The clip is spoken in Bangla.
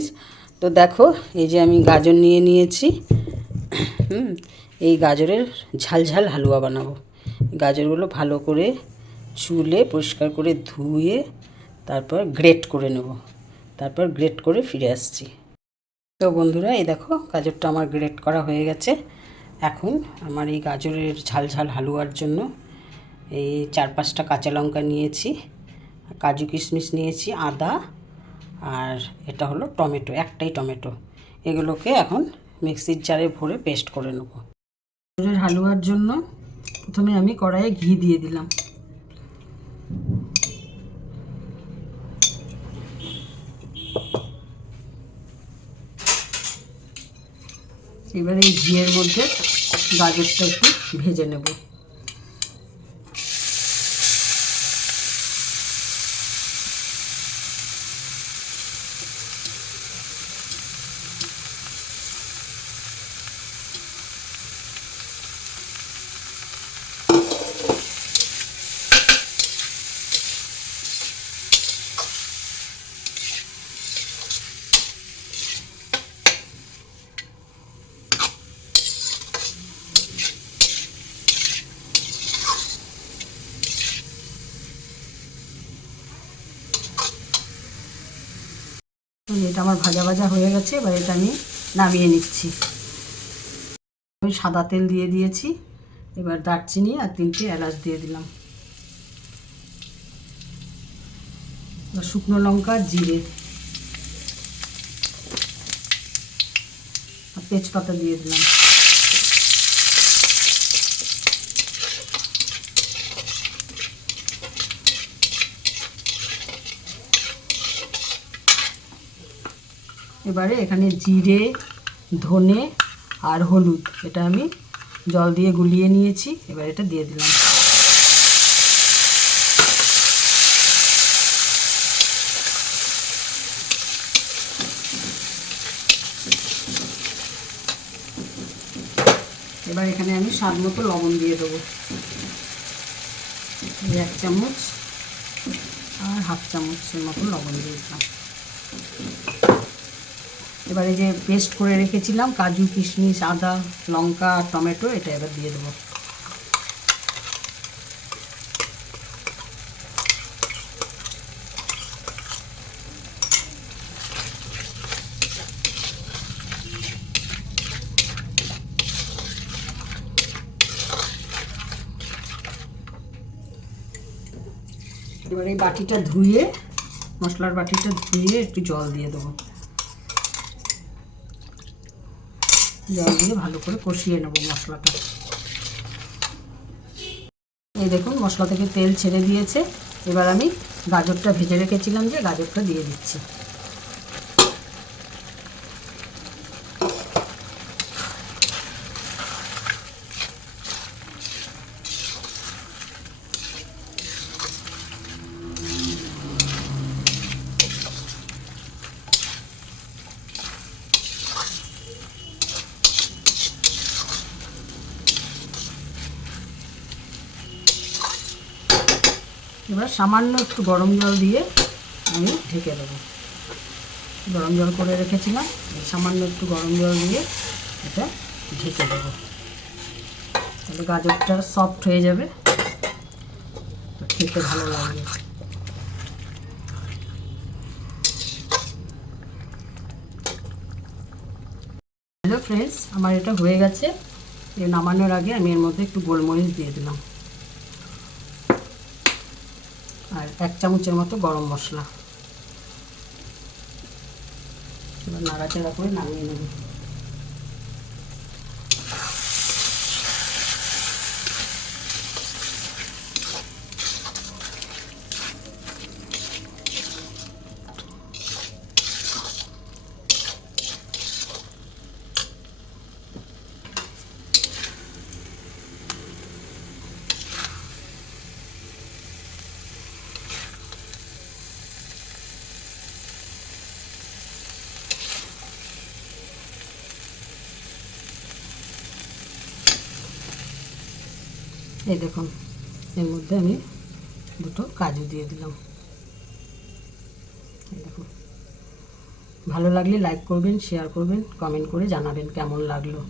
ফ্রেন্ডস। তো দেখো এই যে আমি গাজর নিয়ে নিয়েছি। এই গাজরের ঝালঝাল হালুয়া বানাবো। গাজরগুলো ভালো করে চুলে পরিষ্কার করে ধুয়ে তারপর গ্রেট করে নেব, তারপর গ্রেট করে ফিরে আসছি। তো বন্ধুরা এই দেখো গাজরটা আমার গ্রেট করা হয়ে গেছে। এখন আমার এই গাজরের ঝালঝাল হালুয়ার জন্য এই 4-5টা কাঁচা লঙ্কা নিয়েছি, কাজু কিশমিশ নিয়েছি, আদা, আর এটা হলো টমেটো, একটাই টমেটো। এগুলোকে এখন মিক্সির জারে ভরে পেস্ট করে নেব। গাজরের হালুয়ার জন্য প্রথমে আমি কড়াইয়ে ঘি দিয়ে দিলাম। এবার এই ঘিয়ের মধ্যে গাজরটা একটু ভেজে নেব। এটা আমার ভাজা ভাজা হয়ে গেছে, এবার এটা আমি নামিয়ে নিচ্ছি। আমি সাদা তেল দিয়ে দিয়েছি, এবার দারচিনি আর 3টে এলাচ দিয়ে দিলাম, শুকনো লঙ্কা, জিরে আর তেজপাতা দিয়ে দিলাম। এবারে এখানে জিরে, ধনে আর হলুদ এটা আমি জল দিয়ে গুলিয়ে নিয়েছি, এবার এটা দিয়ে দিলাম। এবার এখানে আমি স্বাদ মতো লবণ দিয়ে দেবো, 1 চামচ আর হাফ চামচের মতো লবণ দিয়ে দিলাম। এবার এই যে পেস্ট করে রেখেছিলাম কাজু কিশমিশ, আদা, লঙ্কা আর টমেটো, এটা এবার দিয়ে দেবো। এবার এই বাটিটা ধুয়ে, মশলার বাটিটা ধুয়ে একটু জল দিয়ে দেবো। জল দিয়ে ভালো করে কষিয়ে নেব মশলাটা। এই দেখুন মশলা থেকে তেল ছেড়ে দিয়েছে। এবার আমি গাজরটা ভেজে রেখেছিলাম যে গাজরটা দিয়ে দিচ্ছি। এবার সামান্য একটু গরম জল দিয়ে আমি ঢেকে দেবো। গরম জল করে রেখেছিলাম, সামান্য একটু গরম জল দিয়ে এটা ঢেকে দেবো, তাহলে গাজরটা সফট হয়ে যাবে, খেতে ভালো লাগবে। হ্যালো ফ্রেন্ডস, আমার এটা হয়ে গেছে। নামানোর আগে আমি এর মধ্যে একটু গোলমরিচ দিয়ে দিলাম আর 1 চামচের মতো গরম মশলা। এবার নাড়াচাড়া করে নামিয়ে নেব। এই দেখুন এর মধ্যে আমি 2টো কাজু দিয়ে দিলাম। এই দেখুন ভালো লাগলে লাইক করবেন, শেয়ার করবেন, কমেন্ট করে জানাবেন কেমন লাগলো।